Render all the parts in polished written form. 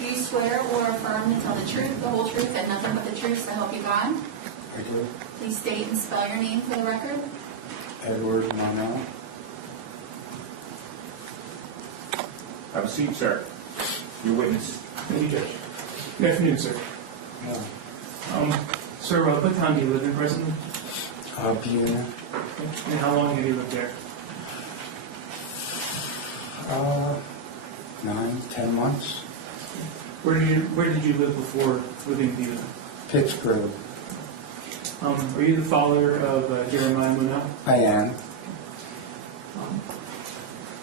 Do you swear or affirm to tell the truth, the whole truth, and nothing but the truth so help you God? I do. Please state and spell your name for the record. Edward Monell. Have a seat, sir. Your witness. Thank you, Judge. Good afternoon, sir. Sir, what town do you live in presently? Buena. And how long have you lived there? 9-10 months. Where did you live before living in Buena? Pittsburgh. Are you the father of Jeremiah Monell? I am.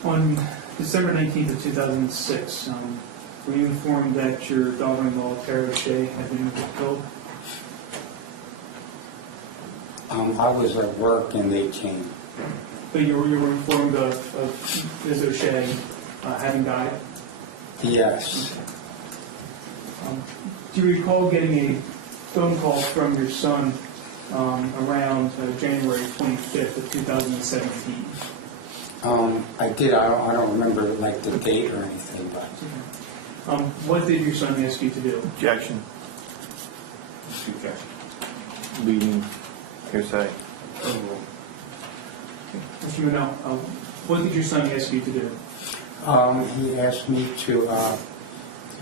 On December 19th of 2006, were you informed that your daughter-in-law, Tara Shea, had been killed? I was at work and they came. But you were informed of Ms. O'Shea having died? Yes. Do you recall getting a phone call from your son around January 25th of 2017? I did. I don't remember like the date or anything, but What did your son ask you to do? Objection. Leading hearsay. If you know, what did your son ask you to do? he asked me to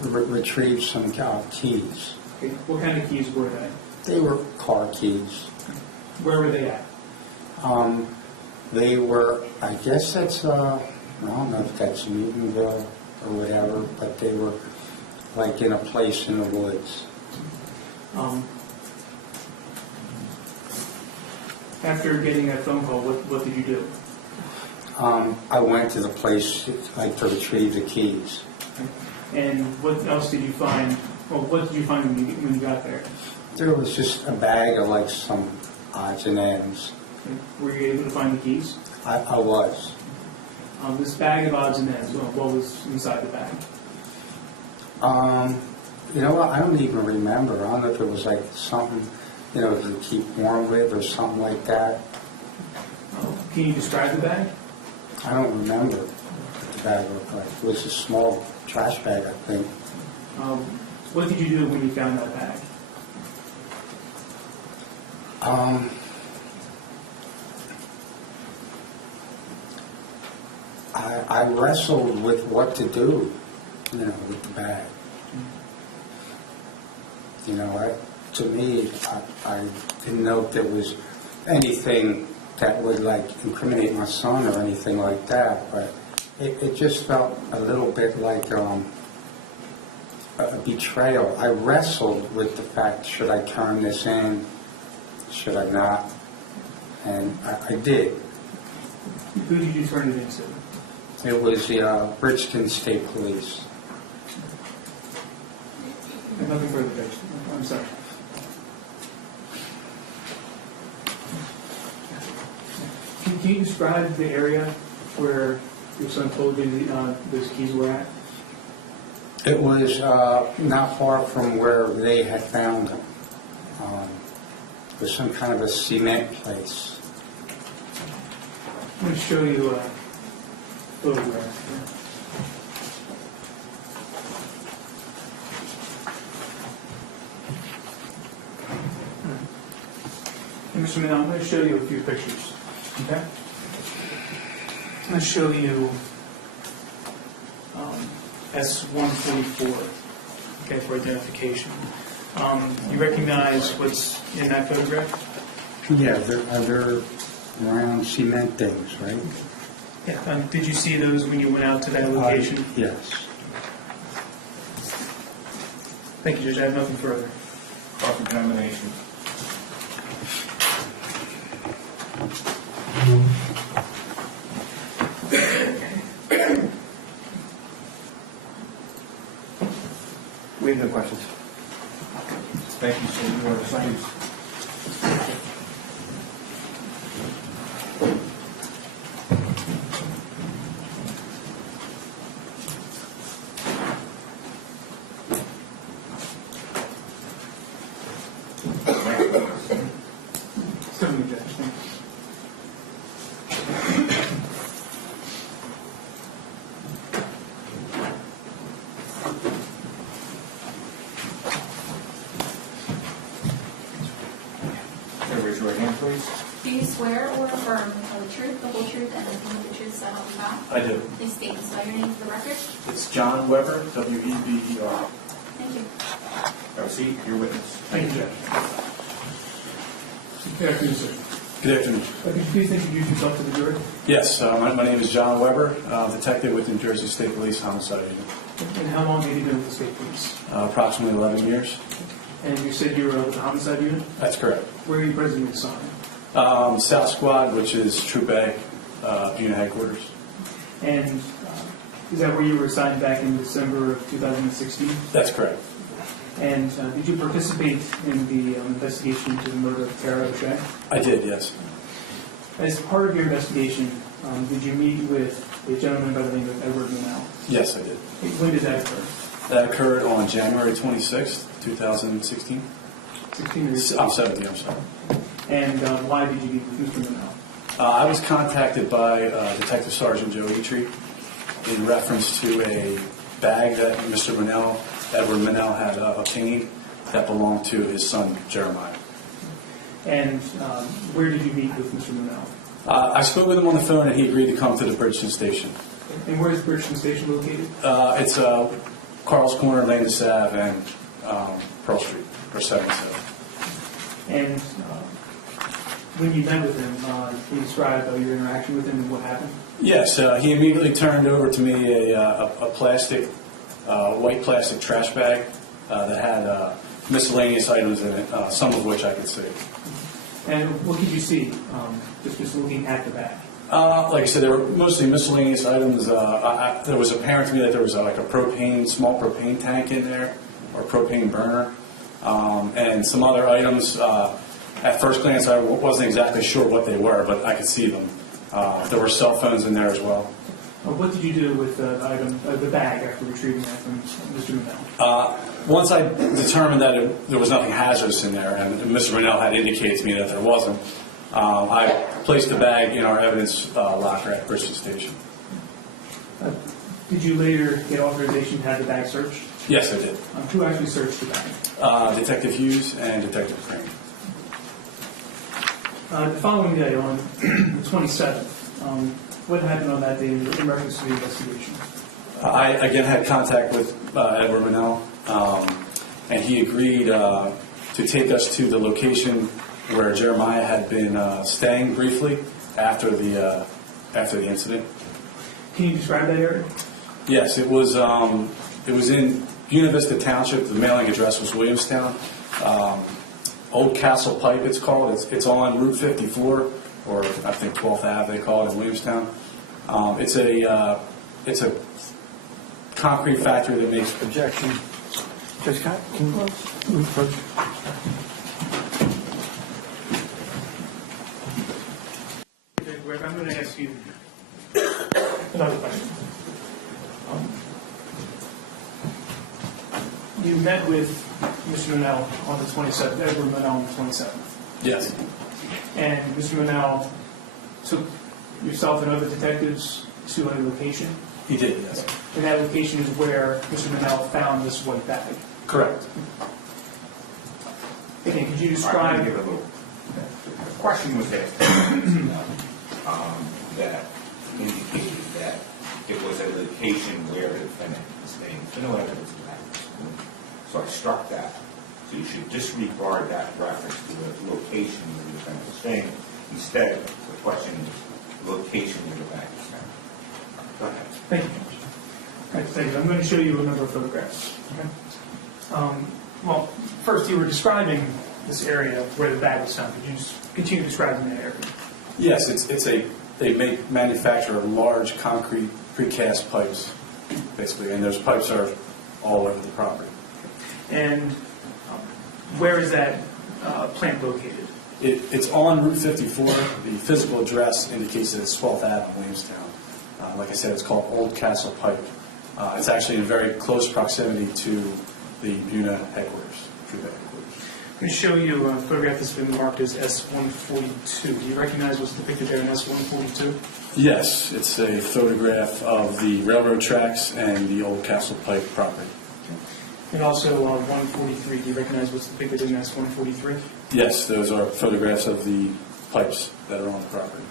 retrieve some keys. Okay. What kind of keys were they? They were car keys. Where were they at? They were, I guess that's, I don't know if that's Newtonville or whatever, but they were like in a place in the woods. After getting that phone call, what did you do? I went to the place like to retrieve the keys. And what else did you find? Well, what did you find when you got there? There was just a bag of like some odds and ends. Were you able to find the keys? I was. This bag of odds and ends, what was inside the bag? You know what? I don't even remember. I don't know if it was like something, to keep warm with or something like that. Can you describe the bag? I don't remember what the bag looked like. It was a small trash bag, I think. What did you do when you found that bag? I wrestled with what to do, with the bag. To me, I didn't know if there was anything that would like incriminate my son or anything like that, but it just felt a little bit like a betrayal. I wrestled with the fact, should I turn this in, should I not? And I did. Who did you turn it into? It was the Bridgeton State Police. And nothing further, Judge. I'm sorry. Can you describe the area where your son told you those keys were at? It was not far from where they had found them. It was some kind of a cement place. I'm going to show you a photograph. And Mr. Mann, I'm going to show you a few pictures. Okay? I'm going to show you S-144, okay, for identification. You recognize what's in that photograph? Yeah, they're round cement things, right? Yeah. Did you see those when you went out to that location? Yes. Thank you, Judge. I have nothing further. Cross-examination. We have no questions. Thank you, sir. You are excused. Certainly, Judge. Thank you. please. Do you swear or affirm to tell the truth, the whole truth, and nothing but the truth, so help you God? I do. Please state and spell your name for the record. It's John Weber, W-E-B-E-R. Thank you. Have a seat, your witness. Thank you, Judge. Good afternoon, sir. Good afternoon. Could you please introduce yourself to the jury? Yes, my name is John Weber, detective with New Jersey State Police Homicide Unit. And how long have you been with the state police? Approximately 11 years. And you said you were with the homicide unit? That's correct. Where are you presently assigned? South Squad, which is Troop A, unit headquarters. And is that where you were assigned back in December of 2016? That's correct. And did you participate in the investigation into the murder of Tara O'Shea? I did, yes. As part of your investigation, did you meet with a gentleman by the name of Edward Monell? Yes, I did. When did that occur? That occurred on January 26th, 2016. 16 years I'm 17, I'm sorry. And why did you meet with Mr. Monell? I was contacted by Detective Sergeant Joe Etrie in reference to a bag that Mr. Monell, Edward Monell, had obtained that belonged to his son, Jeremiah. And where did you meet with Mr. Monell? I spoke with him on the phone, and he agreed to come to the Bridgeton Station. And where is Bridgeton Station located? It's Carl's Corner, Landis Ave, and Pearl Street, or 77. And when you met with him, can you describe your interaction with him and what happened? Yes, he immediately turned over to me a plastic, white plastic trash bag that had miscellaneous items in it, some of which I could see. And what did you see, just looking at the bag? Like I said, there were mostly miscellaneous items. There was apparent to me that there was like a small propane tank in there, or propane burner, and some other items. At first glance, I wasn't exactly sure what they were, but I could see them. There were cell phones in there as well. What did you do with the item, the bag, after retrieving that from Mr. Monell? Once I determined that there was nothing hazardous in there, and Mr. Monell had indicated to me that there wasn't, I placed the bag in our evidence locker at Bridgeton Station. Did you later get authorization to have the bag searched? Yes, I did. Who actually searched the bag? Detective Hughes and Detective Crane. The following day, on the 27th, what happened on that day in reference to the investigation? I again had contact with Edward Monell, and he agreed to take us to the location where Jeremiah had been staying briefly after the incident. Can you describe that area? Yes, it was in Buena Vista Township. The mailing address was Williamstown. Old Castle Pipe, it's called. It's on Route 54, or I think 12th Ave they call it in Williamstown. It's a concrete factory that makes. Objection. Judge Scott, can you approach? I'm going to ask you another question. You met with Mr. Monell on the 27th, Edward Monell on the 27th. Yes. And Mr. Monell took yourself and other detectives to a location. He did, yes. And that location is where Mr. Monell found this white bag. Correct. Again, could you The describe? question was asked that indicated that it was a location where the defendant was staying. So no evidence of that. So I struck that. So you should disregard that reference to the location where the defendant was staying. Instead, the question is location where the bag was found. Go ahead. Thank you, Judge. All right, thank you. I'm going to show you a number of photographs. Okay. Well, first, you were describing this area where the bag was found. Could you just continue describing that area? Yes, they manufacture large concrete precast pipes, basically, and those pipes are all over the property. And where is that plant located? It's on Route 54. The physical address indicates that it's 12th Ave in Williamstown. Like I said, it's called Old Castle Pipe. It's actually in very close proximity to the Buena headquarters, Troop A headquarters. I'm going to show you a photograph that's been marked as S142. Do you recognize what's depicted there in S142? Yes, it's a photograph of the railroad tracks and the Old Castle Pipe property. And also 143. Do you recognize what's depicted in S143? Yes, those are photographs of the pipes that are on the property.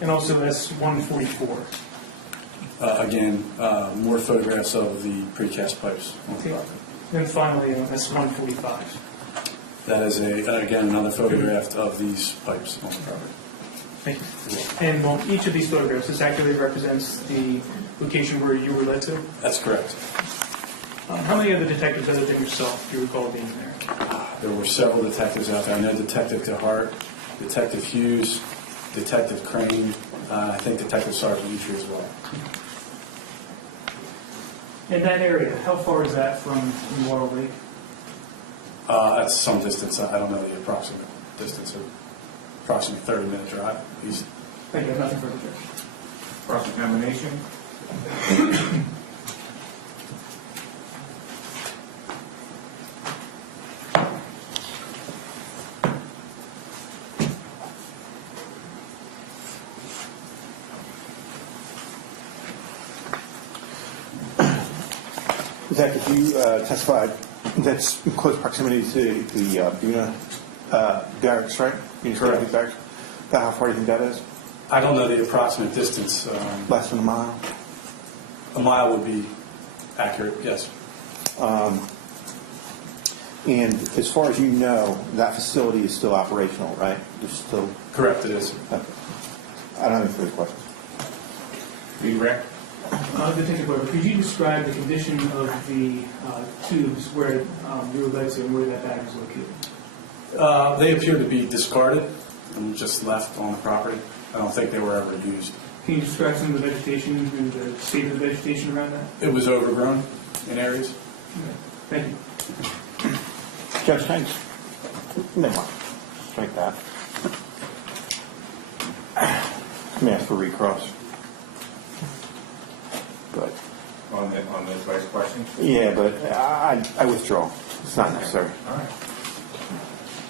And also S-144. Again, more photographs of the precast pipes on the Okay. property. Then finally, S-145. That is again, another photograph of these pipes on the property. Thank you. And well, each of these photographs, this accurately represents the location where you were led to. That's correct. How many other detectives other than yourself do you recall being there? There were several detectives out there. I know Detective DeHart, Detective Hughes, Detective Crane, I think Detective Sergeant Utri as well. In that area, how far is that from Memorial Lake? That's some distance. I don't know the approximate distance. Approximately 30-minute drive east. Thank you. I have nothing further to say. Cross-examination? Detective, you testified that's in close proximity to the Buna barracks, right? Buna Correct. Barracks. About how far do you think that is? I don't know the approximate distance. Less than a mile? A mile would be accurate, yes. And as far as you know, that facility is still operational, right? It's still. Correct, it is. Okay. I don't have any further questions. Redirect? Detective Weber, could you describe the condition of the tubes where you were led to and where that bag is located? They appear to be discarded and just left on the property. I don't think they were ever used. Can you describe some of the vegetation and the state of the vegetation around that? It was overgrown in areas. Okay. Thank you. Judge, thanks. Never mind. Strike that. Let me ask for recross. But On those last questions? yeah, but I withdraw. It's not necessary. All right.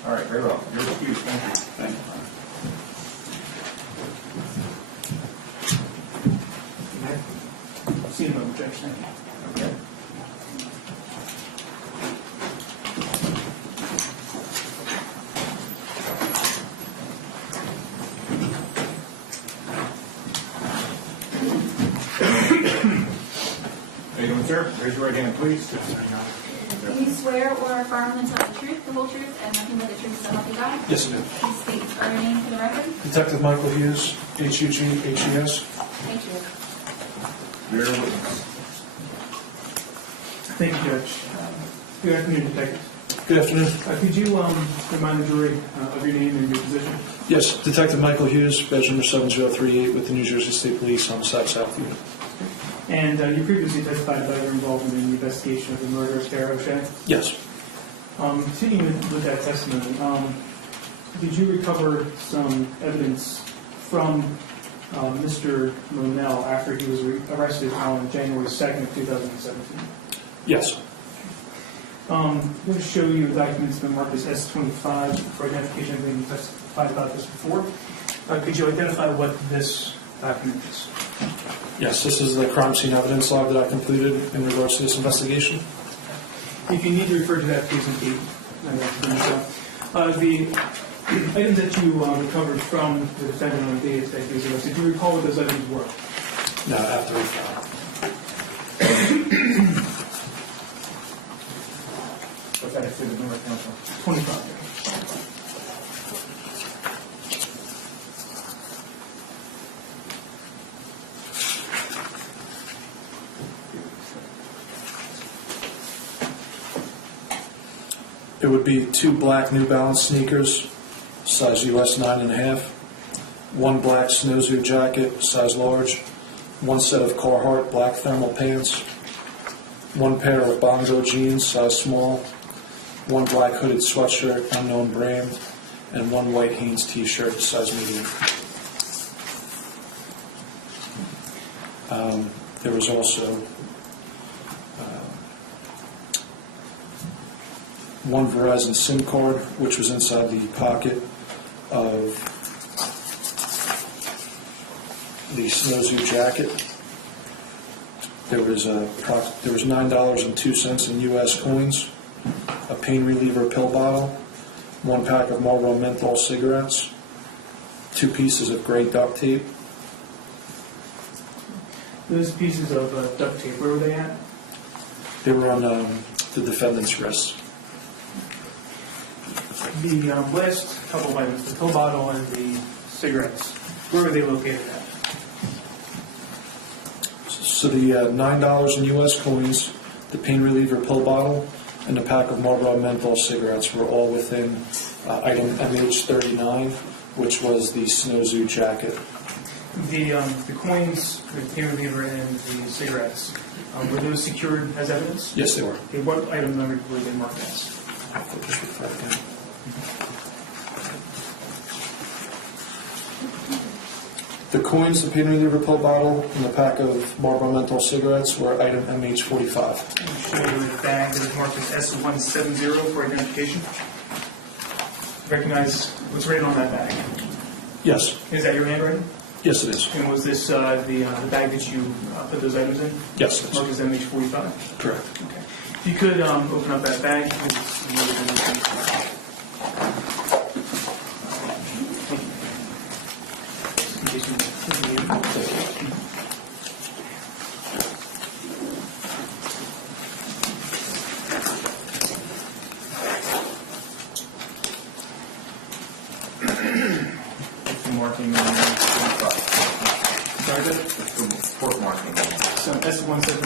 All right, very well. You're excused. Thank you. Thank you. See you in a moment, Judge. Thank you. Okay. How you doing, sir? Raise your right hand, please. Do you swear or affirm to tell the truth, the whole truth, and nothing but the truth so help you God? Yes, I do. Please state your name for the record. Detective Michael Hughes, H-U-G-H-E-S. Thank you. Bear witness. Thank you, Judge. Good afternoon, Detective. Good afternoon. Could you remind the jury of your name and your position? Yes, Detective Michael Hughes, badge number 7038 with the New Jersey State Police, Homicide South Unit. And you previously testified about your involvement in the investigation of the murder of Sarah O'Shea. Yes. Continuing with that testimony, did you recover some evidence from Mr. Monell after he was arrested on January 2nd of 2017? Yes. I'm going to show you a document that's been marked as S25 for identification. I think you testified about this before. Could you identify what this document is? Yes, this is the crime scene evidence log that I completed in regards to this investigation. If you need to refer to that, please indicate. The items that you recovered from the defendant on the day that he was arrested, do you recall what those items were? No, after we found. What's that exhibit number, counsel? 25. It would be 2 black New Balance sneakers, size US 9.5, 1 black snowsuit jacket, size large, 1 set of Carhartt black thermal pants, 1 pair of Bongo jeans, size small, 1 black hooded sweatshirt, unknown brand, and 1 white Hanes t-shirt, size medium. There was also 1 Verizon SIM card, which was inside the pocket of the snowsuit jacket. There was $9.02 in U.S. coins, a pain reliever pill bottle, 1 pack of Marlboro menthol cigarettes, 2 pieces of gray duct tape. Those pieces of duct tape, where were they at? They were on the defendant's wrists. The last couple of items, the pill bottle and the cigarettes, where were they located at? So the $9 in U.S. coins, the pain reliever pill bottle, and the pack of Marlboro menthol cigarettes were all within item MH39, which was the Snow Zoo jacket. The coins, the pain reliever, and the cigarettes, were those secured as evidence? Yes, they were. Okay, what item number were they marked as? I'll just refer again. The coins, the pain reliever pill bottle, and the pack of Marlboro menthol cigarettes were item MH45. I'll show you a bag that is marked as S170 for identification. Recognize what's written on that bag. Yes. Is that your handwriting? Yes, it is. And was this the bag that you put those items in? Yes, it is. Marked as MH45? Correct. Okay. If you could open up that bag. Marking on sorry, good? Port marking. So S170.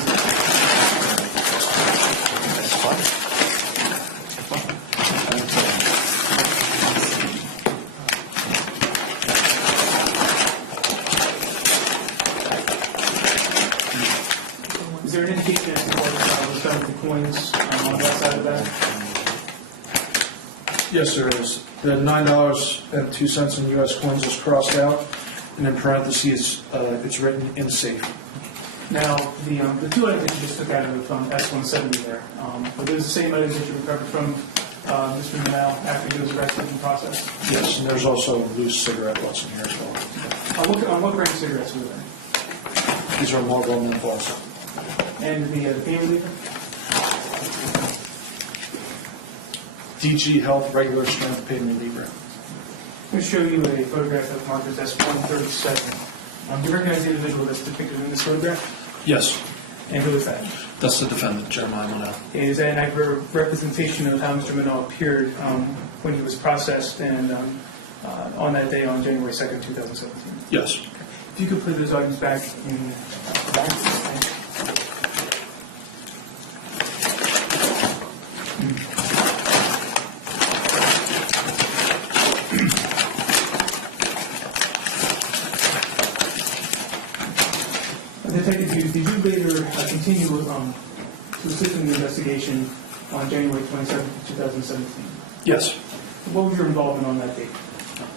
Is there an indication as to what was done with the coins on that side of the bag? Yes, there is. The $9.02 in U.S. coins is crossed out, and in parentheses, it's written in safe. Now, the two items that you just took out of S170 there, were those the same items that you recovered from Mr. Monell after he was arrested and processed? Yes, and there's also loose cigarette butts in here as well. On what brand of cigarettes were there? These are Marlboro menthols. And the pain reliever? DG Health regular strength pain reliever. I'm going to show you a photograph of markers S137. Do you recognize the individual that's depicted in this photograph? Yes, And who is that? that's the defendant, Jeremiah Monell. Is that an accurate representation of how Mr. Monell appeared when he was processed and on that day on January 2nd, 2017? Yes. If you could put those items back in the bag. Detective Hughes, did you later continue to assist in the investigation on January 27th, 2017? Yes. What was your involvement on that date?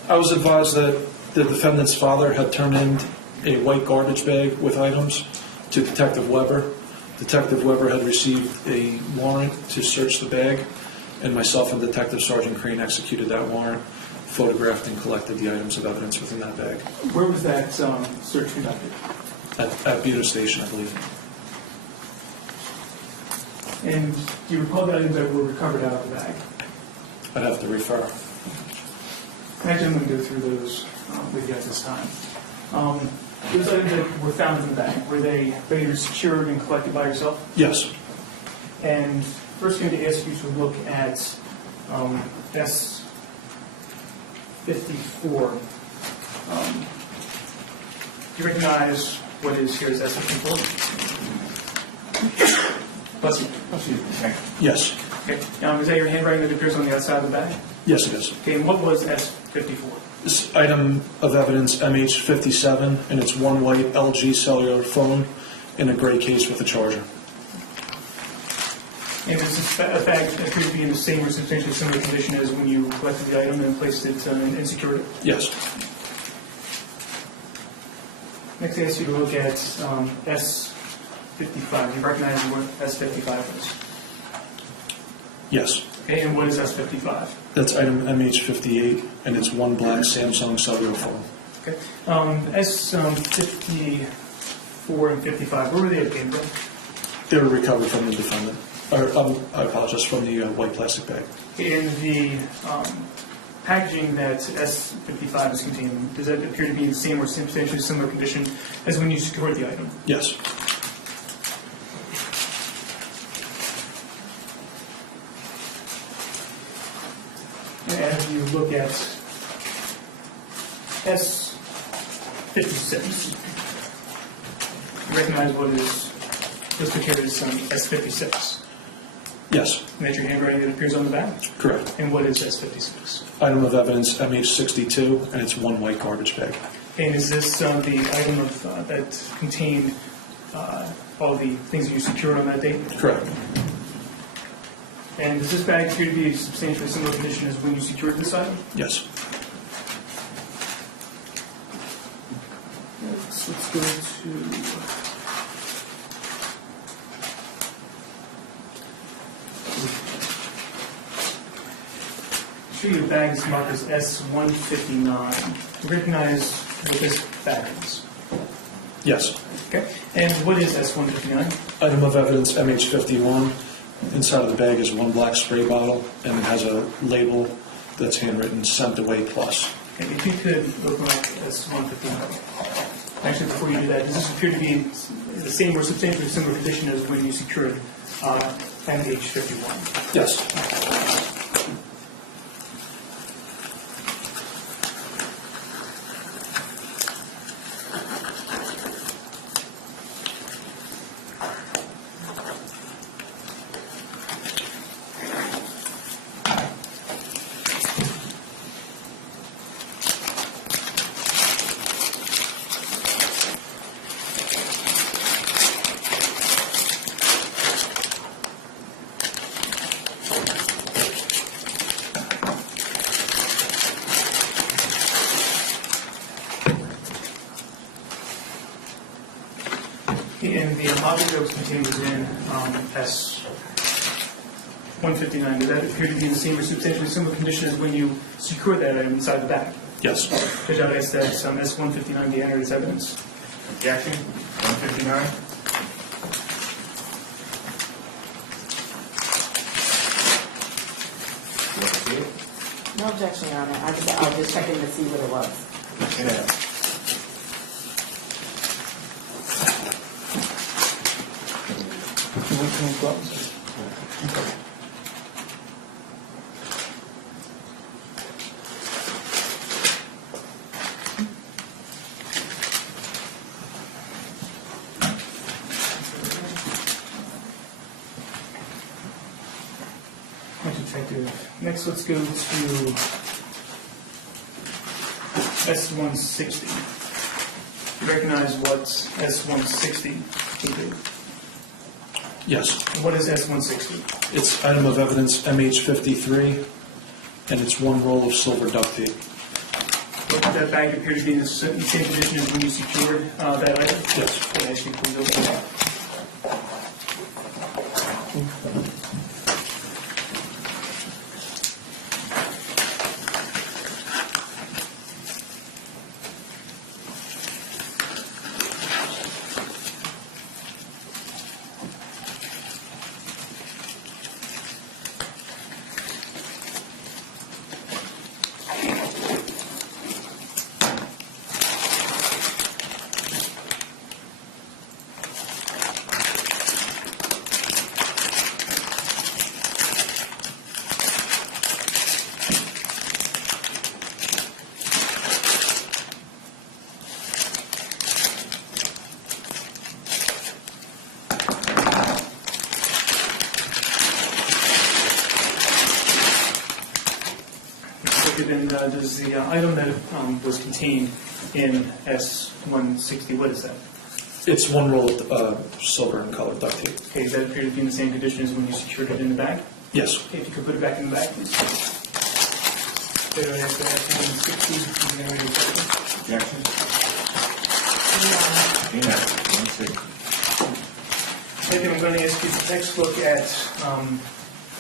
I was advised that the defendant's father had turned in a white garbage bag with items to Detective Weber. Detective Weber had received a warrant to search the bag, and myself and Detective Sergeant Crane executed that warrant, photographed and collected the items of evidence within that bag. Where was that search conducted? At Buda Station, I believe. And do you recall the items that were recovered out of the bag? I'd have to refer. Actually, I'm going to go through those with you at this time. Those items that were found in the bag, were they later secured and collected by yourself? Yes. And first, I'm going to ask you to look at S54. Do you recognize what is here as S54? Bless you. Okay. Yes. Okay. Is that your handwriting that appears on the outside of the bag? Yes, it is. Okay, and what was S54? This item of evidence, MH57, and it's one white LG cellular phone in a gray case with a charger. And does this bag appear to be in the same or substantially similar condition as when you collected the item and placed it and secured it? Yes. Next, I ask you to look at S55. Do you recognize what S55 is? Yes. Okay, and what is S55? That's item MH58, and it's one black Samsung cellular phone. Okay. S54 and 55, where were they obtained from? They were recovered from the defendant. I apologize, from the white plastic bag. In the packaging that S55 is containing, does that appear to be in the same or substantially similar condition as when you secured the item? Yes. And if you look at S56, you recognize what is listed here as S56. Yes, And that's your handwriting that appears on the back? correct. And what is S56? Item of evidence MH62, and it's one white garbage bag. And is this the item of, that contained all the things that you secured on that date? Correct. And does this bag appear to be in substantially similar condition as when you secured this item? Yes. Let's go to... Show you the bag is marked as S159. You recognize what this bag is? Yes. Okay. And what is S159? Item of evidence MH51. Inside of the bag is one black spray bottle, and it has a label that's handwritten, sent away plus. Okay, if you could open up S159. Actually, before you do that, does this appear to be in the same or substantially similar condition as when you secured MH51? Yes. And the object that was contained was in S159. Does that appear to be in the same or substantially similar condition as when you secured that item inside the bag? Yes. Judge, I would ask that S159 be entered as evidence. Objection, 159? You want to see it? No objection, Your Honor. I was just checking to see what it was. Yeah. Thank you, Detective. Next, let's go to S160. You recognize what S160 would be? Yes. What is S160? It's item of evidence MH53, and it's one roll of silver duct tape. Would that bag appear to be in the same condition as when you secured that item? Yes. Can I ask you please open that? And does the item that was contained in S160, what is that? It's one roll of silver and colored duct tape. Okay, does that appear to be in the same condition as when you secured it in the bag? Yes. Okay, if you could put it back in the bag, please. Okay, after S160, you can read it. Objection? Yeah. 160. Okay, I'm going to ask you to next look at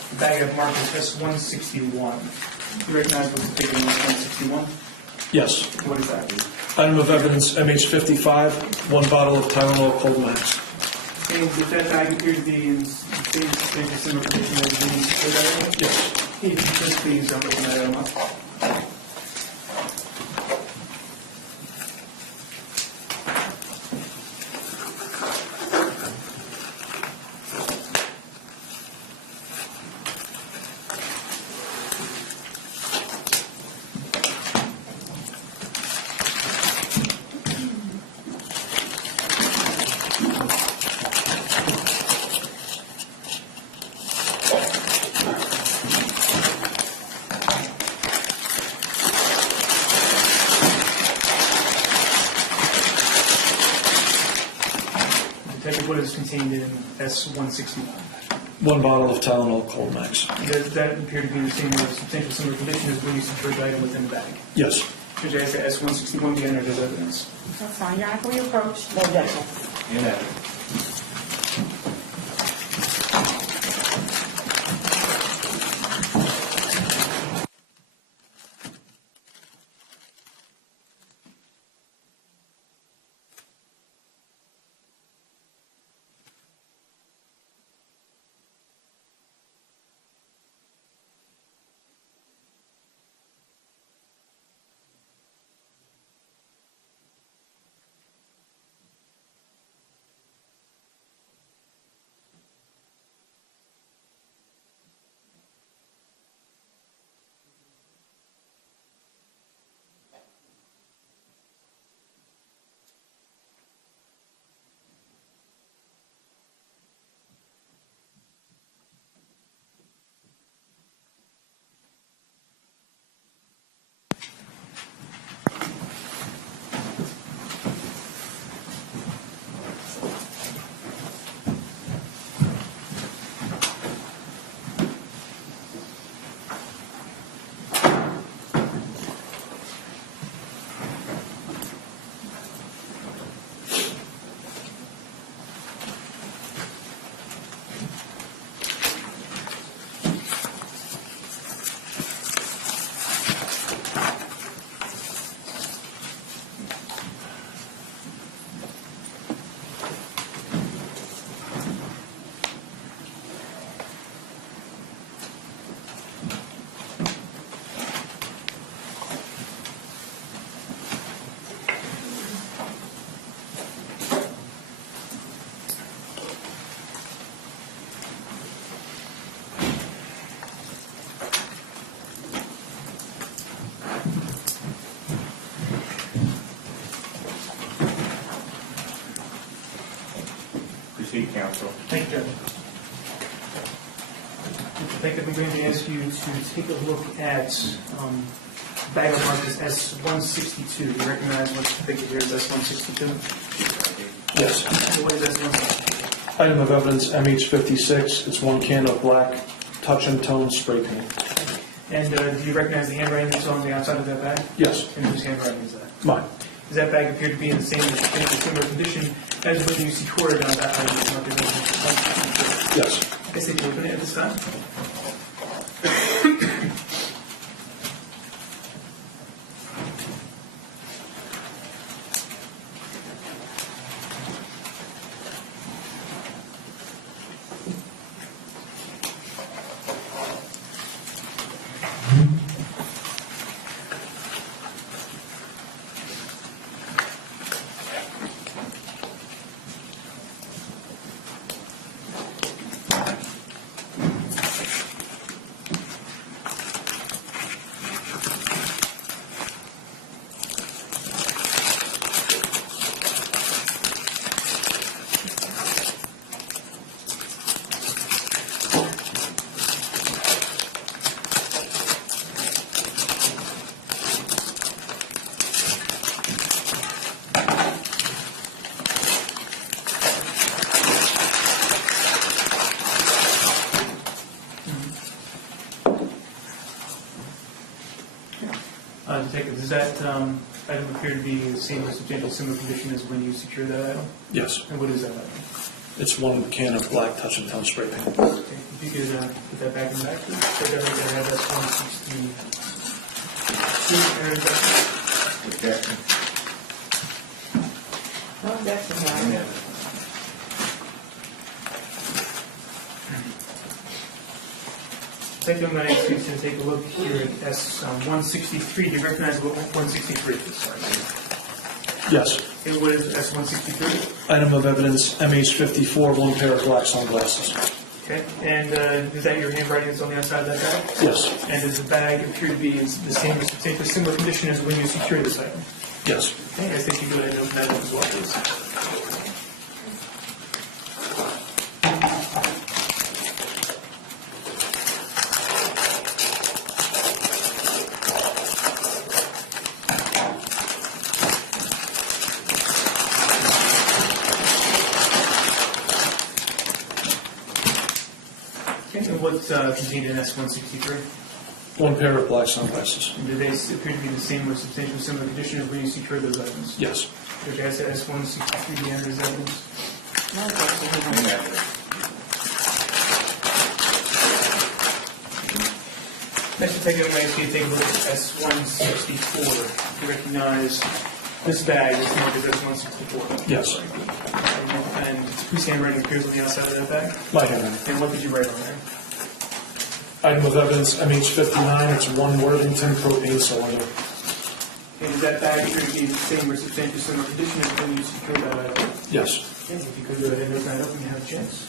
the bag of markers S161. You recognize what's taken in S161? Yes. What is that? Item of evidence MH55, one bottle of Tylenol Cold Max. And if that bag appeared to be in substantially similar condition as when you secured that item? Yes. Can you just please open that item up? Detective, what is contained in S-161? One bottle of Tylenol Cold Max. Does that appear to be the same or substantially similar condition as when you secured the item within the bag? Yes. Judge, I ask that S-161 be entered as evidence. That's fine, Your Honor, can we approach? No objection. In that. Proceed, counsel. Thank you, Judge. Detective, I'm going to ask you to take a look at bag of markers S-162. Do you recognize what the figure here is S-162? Yes. So what is S-162? Item of evidence MH56. It's one can of black touch and tone spray paint. And do you recognize the handwriting that's on the outside of that bag? Yes. And whose handwriting is that? Mine. Does that bag appear to be in the same similar condition as when you secured it on that item? Yes. I guess they can open it at this time. Detective, does that item appear to be the same or substantially similar condition as when you secured that item? Yes. And what is that item? It's one can of black touch and tone spray paint. Okay, if you could put that back in the back, please. So that right there, have that 160. Objection. No objection, Your In Honor. evidence. Thank you. I'm going to ask you to take a look here at S-163. Do you recognize what 163 is? Sorry. Yes. And what is S-163? Item of evidence, MH54, one pair of black sunglasses. Okay. And is that your handwriting that's on the outside of that bag? Yes. And does the bag appear to be in the same or substantially similar condition as when you secured this item? Yes. Okay. I think you go ahead and open that up as well, please. And what's contained in S-163? One pair of black sunglasses. And do they appear to be in the same or substantially similar condition as when you secured those items? Yes. Judge, I ask that S-163 be entered as evidence. No objection, Your Honor. Next, we'll take it away to take a look at S-164. You recognize this bag is marked as S-164? Yes. And whose handwriting appears on the outside of that bag? My handwriting. And what did you write on there? Item of evidence, MH59, it's one Worthington propane cylinder. And does that bag appear to be in the same or substantially similar condition as when you secured that item? Yes. Okay, if you could go ahead and open that up when you have a chance.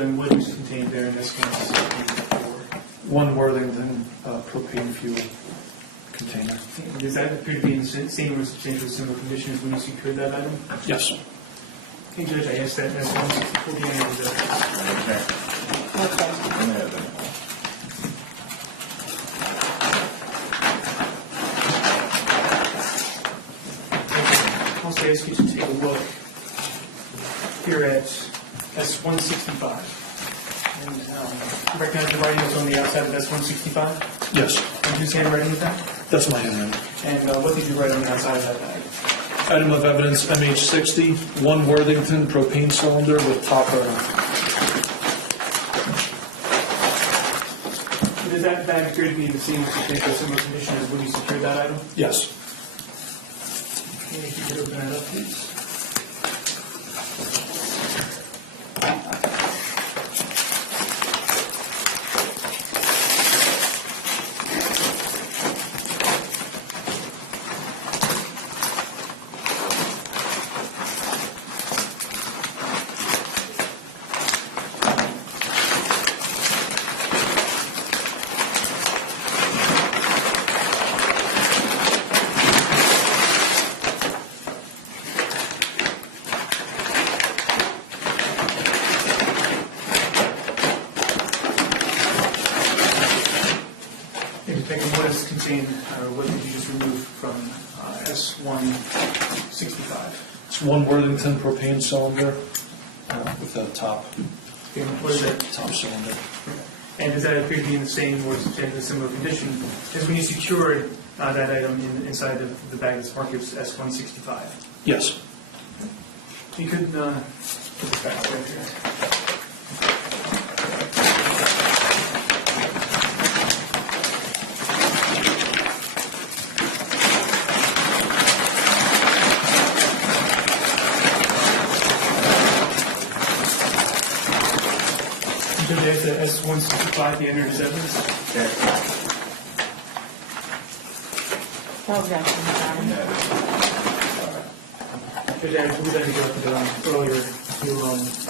And what is contained there in this one? One Worthington propane fuel container. Does that appear to be in the same or substantially similar condition as when you secured that item? Yes. Okay, Judge, I ask that S-164 be entered as evidence. No objection. Also, I ask you to take a look here at S-165. And you recognize the writing that's on the outside of S-165? Yes. And whose handwriting is that? That's my handwriting. And what did you write on the outside of that bag? Item of evidence, MH60, one Worthington propane cylinder with top burner. Does that bag appear to be in the same or substantially similar condition as when you secured that item? Yes. Okay, if you could open that up, please. What is contained, or what did you just remove from S-165? It's one Worthington propane cylinder with a top Okay, what is that? top cylinder. And does that appear to be in the same or substantially similar condition as when you secured that item inside the bag that's marked as S-165? Yes. You could put this back right here. There's the S-165, the entered as evidence. No objection, Your Honor. Judge, I believe I neglected earlier to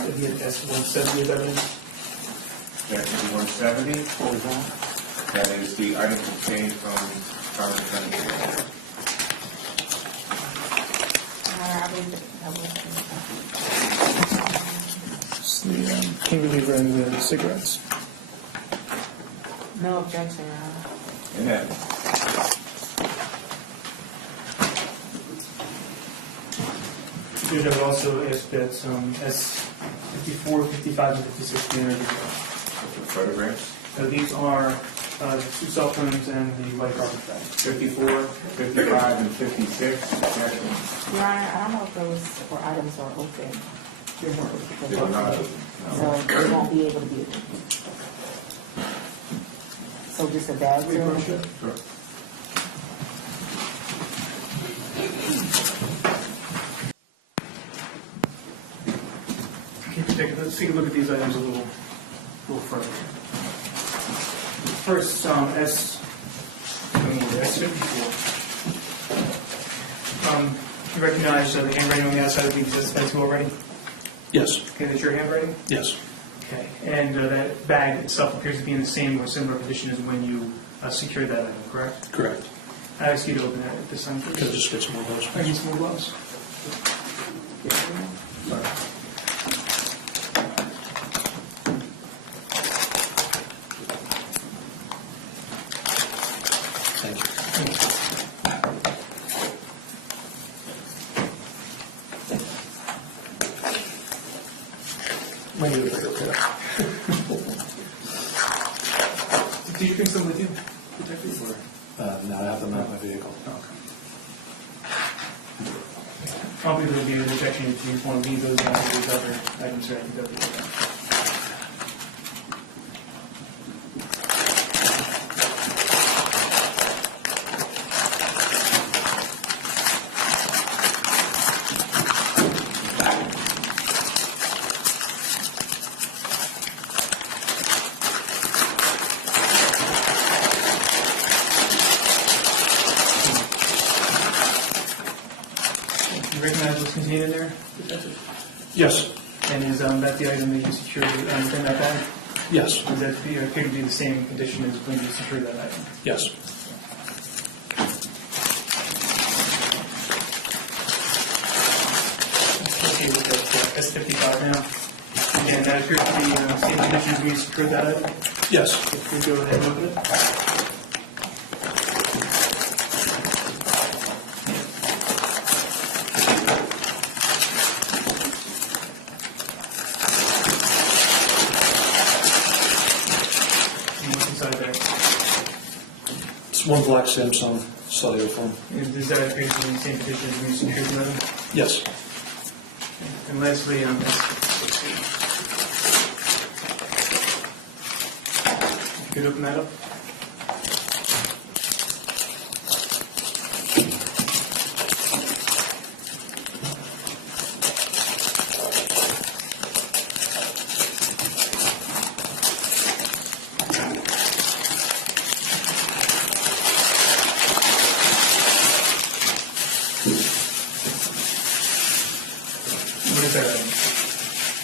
admit S-170 as evidence. That is 170. What was that? That is the item contained from Charles County. I believe that was. It's the king reliever and the cigarettes. No objection, Your Honor. Amen. Judge, I would also ask that S54, 55, and 56 be entered as well. Photographs? So these are two cell phones and the white garbage bag. 54, 55, and 56. Objection. Your Honor, I don't know if those or items are open. They are not open. So they won't be able to be open. So just a bag. Sure. Let's take a look at these items a little further. First, S54. You recognize the handwriting on the outside of the testified to already? Yes, Okay, that's your handwriting? yes, Okay, and that bag itself appears to be in the same or similar condition as when you secured that item, correct? correct. I ask you to open that at this time, Could I please. just get some more of those? I need some more gloves. Thank you. Might need a bigger pair. Do you bring some with you, Detective? Or? No, I have them at my vehicle. Probably there'll be a rejection if you want to leave those out of these other items here. I think that'll be okay. You recognize what's contained in there, Detective? Yes, And is that the item that you secured within that bag? yes, Would that appear to be the same condition as when you secured that item? yes. Okay, with that S55 now. Again, that appears to be the same condition as when you secured that item? Yes, If we go ahead and open it. And what's inside there? it's one black Samsung cellular phone. And does that appear to be the same condition as when you secured the item? Yes, And lastly, if you could open that up. What is that item?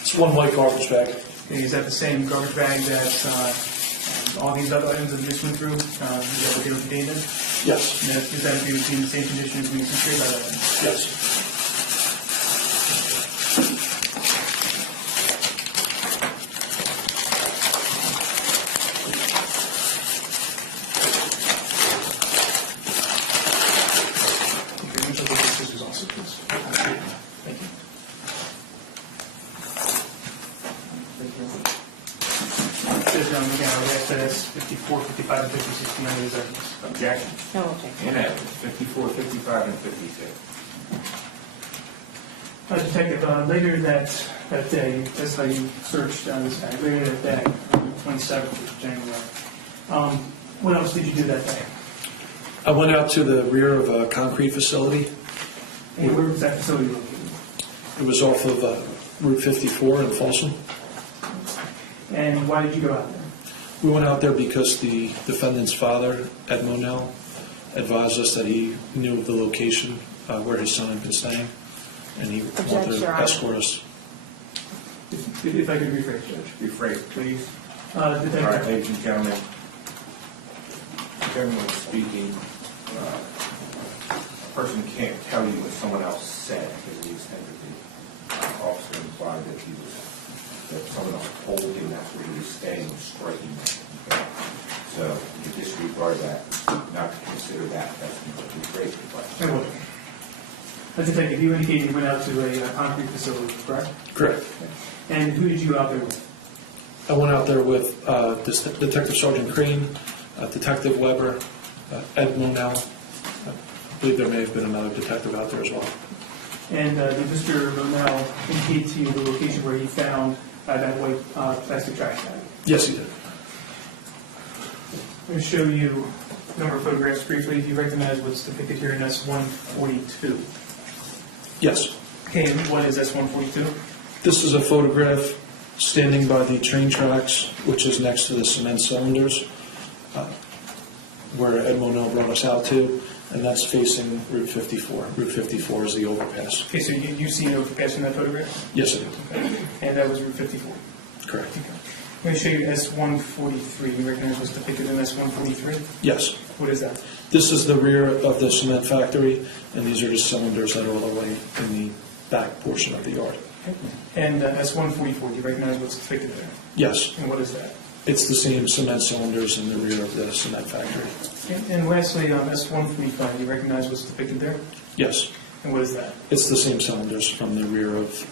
it's one white garbage bag. Is that the same garbage bag that all these other items that we just went through, is that what they were contained in? Yes, And is that in the same condition as when you secured that item? yes. Okay, let me check with the scissors also, please. Thank you. Says, again, I would ask that it's 54, 55, and 56 be under these items. Objection. No objection. In evidence, 54, 55, and 56. Detective, later that day, that's how you searched this bag, later that day, on the 27th of January. What else did you do that day? I went out to the rear of a concrete facility. And where was that facility located? It was off of Route 54 in Folsom. And why did you go out there? We went out there because the defendant's father, Ed Monell, advised us that he knew of the location where his son had been staying, and he wanted Objection, to Your Honor. escort us. If I could rephrase, Judge. Rephrase, please. All right, Detective, ladies and gentlemen. Generally speaking, a person can't tell you what someone else said because the extent that the officer implied that someone else told him that's where he was staying was striking him. Okay? So you disregard that, not to consider that. That's not rephrase the question. I will. detective, you indicated you went out to a concrete facility, correct? Correct. And who did you go out there with? I went out there with Detective Sergeant Crane, Detective Weber, Ed Monell. I believe there may have been another detective out there as well. And did Mr. Monell indicate to you the location where he found that white plastic trash bag? Yes, he did. I'm going to show you a number of photographs briefly. Do you recognize what's depicted here in S142? Yes. Okay, and what is S142? This is a photograph standing by the train tracks, which is next to the cement cylinders, where Ed Monell brought us out to, and that's facing Route 54. Route 54 is the overpass. Okay, so you've seen the overpass in that photograph? Yes, I do. Okay. And that was Route 54? Correct. Okay. I'm going to show you S143. You recognize what's depicted in S143? Yes. What is that? This is the rear of the cement factory, and these are the cylinders that are all the way in the back portion of the yard. Okay. And S144, do you recognize what's depicted there? Yes. And what is that? It's the same cement cylinders in the rear of the cement factory. And lastly, on S145, do you recognize what's depicted there? Yes. And what is that? It's the same cylinders from the rear of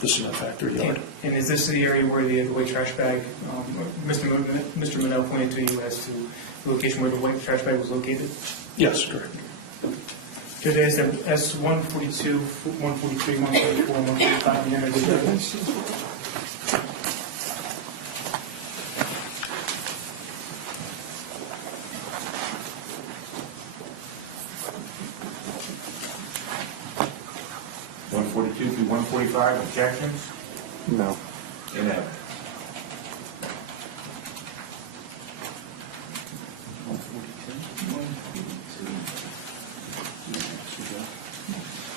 the cement factory yard. And is this the area where the white trash bag, Mr. Monell pointed to you as to the location where the white trash bag was located? Yes, correct. Judge, I asked that S142, 143, 144, 145, the end of the evidence. through 145, objections? No. In evidence.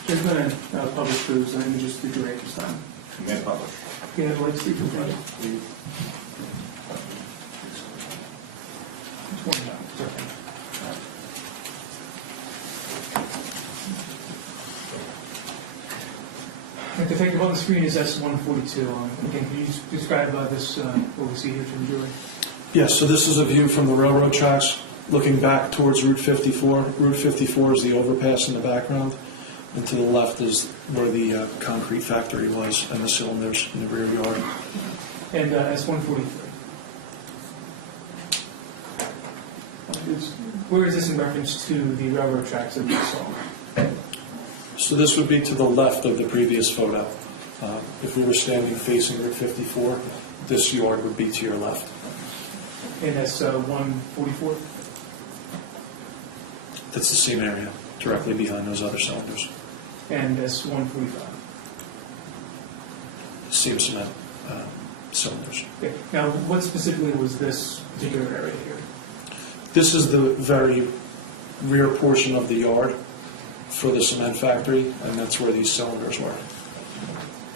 There's been a public proofs, and let me just reiterate this time. You may publish. Yeah, I'd like to speak for you. Just one minute, it's okay. The detective on the screen is S142. Again, can you describe this, what we see here to the jury? Yes, so this is a view from the railroad tracks looking back towards Route 54. Route 54 is the overpass in the background, and to the left is where the concrete factory was and the cylinders in the rear yard. And S143. Where is this in reference to the railroad tracks that we saw? So this would be to the left of the previous photo. If we were standing facing Route 54, this yard would be to your left. And S144? That's the same area, directly behind those other cylinders. And S145? Same cement cylinders. Okay. Now, what specifically was this particular area here? This is the very rear portion of the yard for the cement factory, and that's where these cylinders were.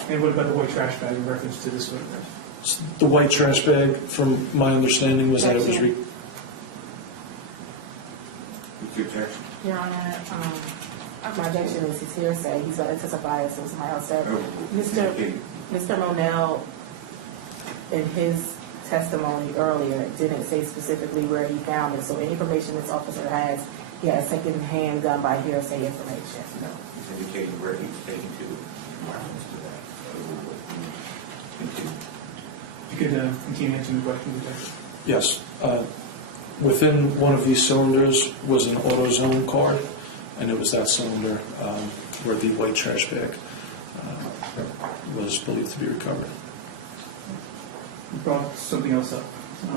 And what about the white trash bag in reference to this photograph? The white trash bag, from my understanding, was that it was... Objection. What's your objection? Your Honor, my objection is his hearsay. He's going to testify as somebody else said. Mr. Monell, in his testimony earlier, didn't say specifically where he found it. So any information this officer has, he has second-hand done by hearsay information. No, he's indicating where he was taken to in reference to that. Continue. You could continue answering the question, Detective. Yes. Within one of these cylinders was an AutoZone card, and it was that cylinder where the white trash bag was believed to be recovered. You brought something else up.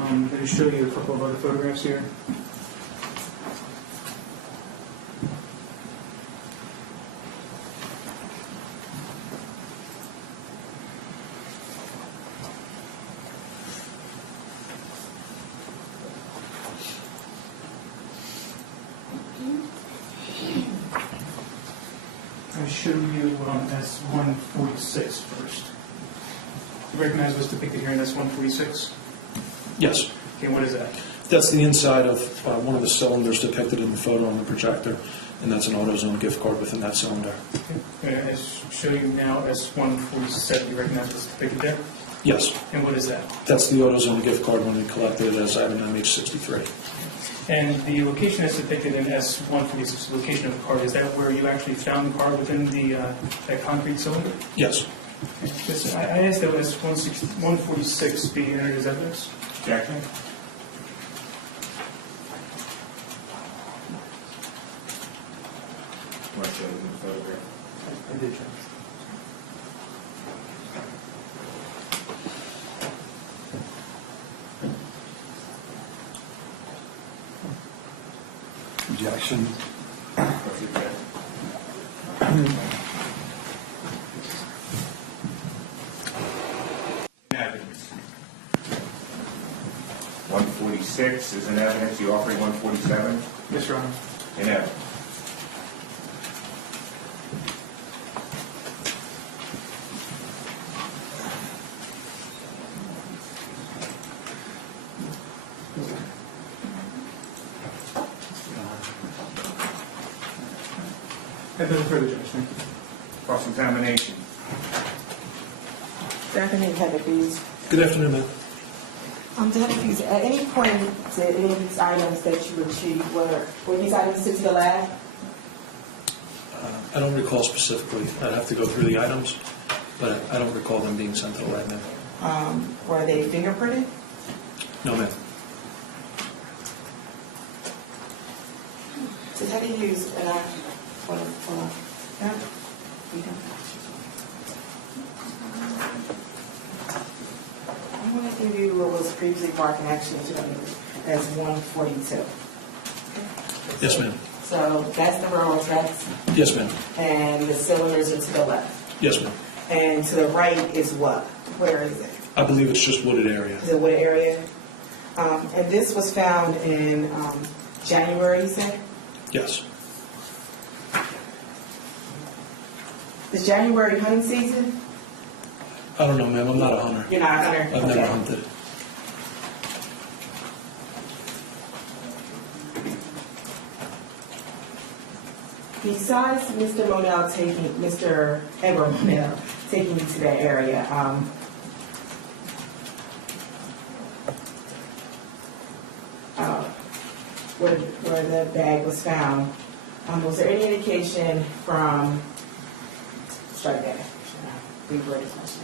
I'm going to show you a couple of other photographs here. I'll show you S146 first. You recognize what's depicted here in S146? Yes. Okay, what is that? That's the inside of one of the cylinders depicted in the photo on the projector, and that's an AutoZone gift card within that cylinder. Okay. I'll show you now S147. You recognize what's depicted there? Yes. And what is that? That's the AutoZone gift card when we collected it as item MH63. And the location that's depicted in S146, the location of the car, is that where you actually found the car within the that concrete cylinder? Yes. Because I asked that S146 be entered as evidence. Objection? Want to show them the photograph? I did check. Objection. What's the objection? In evidence. 146 is in evidence. You offering 147? Yes, Your Honor. In evidence. I have no further, Judge. Thank you. Cross-examination. Good afternoon, Heather Hughes. Good afternoon, ma'am. Heather Hughes, at any point did any of these items that you retrieved, were these items sent to the lab? I don't recall specifically. I'd have to go through the items, but I don't recall them being sent to the lab, ma'am. Were they fingerprinted? No, ma'am. So Heather Hughes, and I, yeah, we don't. I want to give you what was previously marked in action as 142. Yes, ma'am. So that's the railroad tracks, Yes, ma'am. and the cylinders are to the left. Yes, ma'am. And to the right is what? Where is it? I believe it's just wooded area. Is it what area? And this was found in January, you said? Yes. Is January hunting season? I don't know, ma'am. I'm not a hunter. You're not a hunter? I've never Okay. hunted. Besides Mr. Edward Monell taking you to that area, where the bag was found, was there any indication from, strike that, reword this question.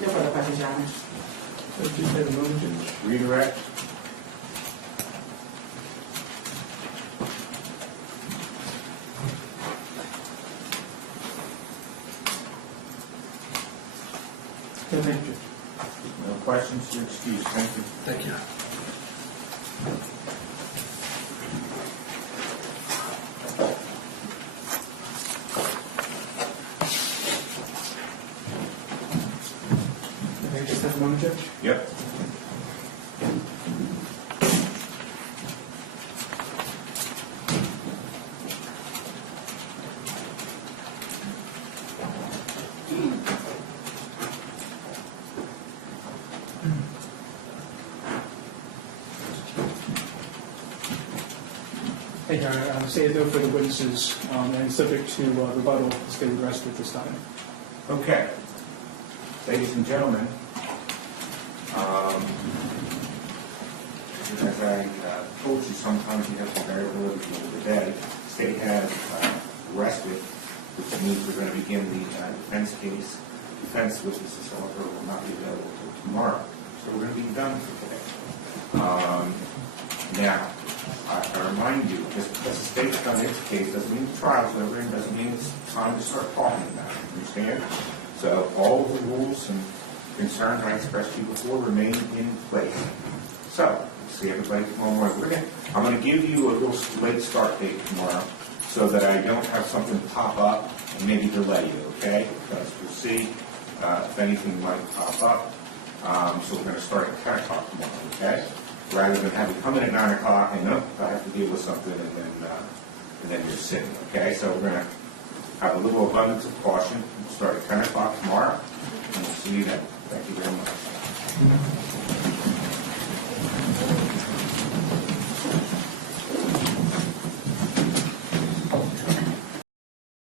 No further questions, Your Honor. Just have a moment, Judge. Redirect. No, thank you. No questions, you're excused. Thank you. Thank you. Okay, just have a moment, Judge. Yep. Thank you, Your Honor. Say no further witnesses, and subject to rebuttal, is going to rest at this time. Okay. Ladies and gentlemen, as I told you, sometimes you have some variability at the end of the day. The state has rested, which means we're going to begin the defense case. Defense witnesses, however, will not be available until tomorrow. So we're going to be done for today. Now, I remind you, just because the state's done its case doesn't mean the trial's over, and doesn't mean it's time to start talking about it. Understand? So all of the rules and concerns I expressed to you before remain in place. So, see everybody tomorrow morning. I'm going to give you a little late start date tomorrow so that I don't have something pop up and maybe delay you, okay? Because we'll see if anything might pop up. So we're going to start at 10 o'clock tomorrow, okay? Rather than have you come in at 9 o'clock and, oh, I have to deal with something and then you're sitting, okay? So we're going to have a little abundance of caution. We'll start at 10 o'clock tomorrow, and we'll see you then. Thank you very much.